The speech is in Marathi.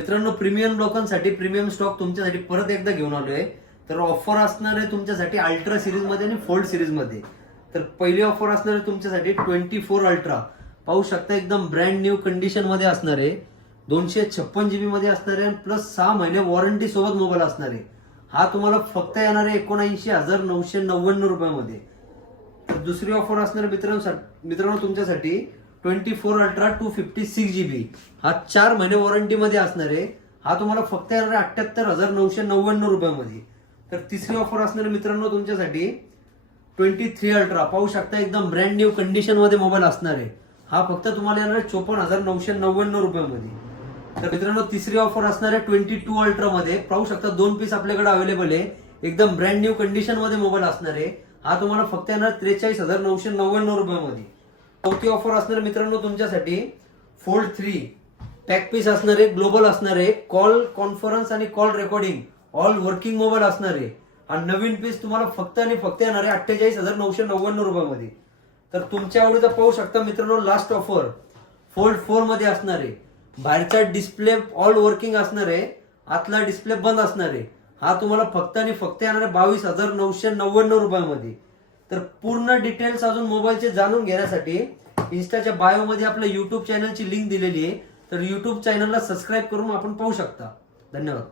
मित्रांनो, प्रीमियम लोकांसाठी प्रीमियम स्टॉक तुमच्यासाठी परत एकदा घेऊन आलोय. तर ऑफर असणार आहे तुमच्यासाठी अल्ट्रा सिरीज मध्ये आणि फोल्ड सिरीज मध्ये. तर पहिली ऑफर असणार आहे तुमच्यासाठी 24 अल्ट्रा. पाहू शकता एकदम ब्रँड न्यू कंडिशन मध्ये असणार आहे. 256 GB मध्ये असणार आहे प्लस 6 महिने वॉरंटी सोबत मोबाईल असणार आहे. हा तुम्हाला फक्त येणार आहे 79,999 रुपयामध्ये. तर दुसरी ऑफर असणार आहे मित्रांनो तुमच्यासाठी 24 अल्ट्रा 256 GB. हा 4 महिने वॉरंटी मध्ये असणार आहे. हा तुम्हाला फक्त येणार आहे 78,999 रुपयामध्ये. तर तिसरी ऑफर असणार आहे मित्रांनो तुमच्यासाठी 23 अल्ट्रा. पाहू शकता एकदम ब्रँड न्यू कंडिशन मध्ये मोबाईल असणार आहे. हा फक्त तुम्हाला येणार आहे 54,999 रुपयामध्ये. तर मित्रांनो तिसरी ऑफर असणार आहे 22 अल्ट्रा मध्ये. पाहू शकता 2 पीस आपल्याकडे अवेलेबल आहे. एकदम ब्रँड न्यू कंडिशन मध्ये मोबाईल असणार आहे. हा तुम्हाला फक्त येणार 43,999 रुपयामध्ये. चौथी ऑफर असणार मित्रांनो तुमच्यासाठी फोल्ड 3 टॅग पीस असणार आहे. ग्लोबल असणार आहे. कॉल कॉन्फरन्स आणि call recording all working mobile असणार आहे. हा नवीन पीस तुम्हाला फक्त आणि फक्त येणार आहे 48,999 रुपयामध्ये. तर तुमच्या आवडीचा पाहू शकता मित्रांनो लास्ट ऑफर फोल्ड 4 मध्ये असणार आहे. बाहेरचा डिस्प्ले ऑल वर्किंग असणार आहे. आतला डिस्प्ले बंद असणार आहे. हा तुम्हाला फक्त आणि फक्त येणार आहे 22,999 रुपयामध्ये. तर पूर्ण डिटेल्स अजून मोबाईलचे जाणून घेण्यासाठी इन्स्टाच्या बायो मध्ये आपल्या युट्यूब चॅनलची लिंक दिलेली आहे. तर युट्यूब चॅनलला सबस्क्राईब करून आपण पाहू शकता. धन्यवाद.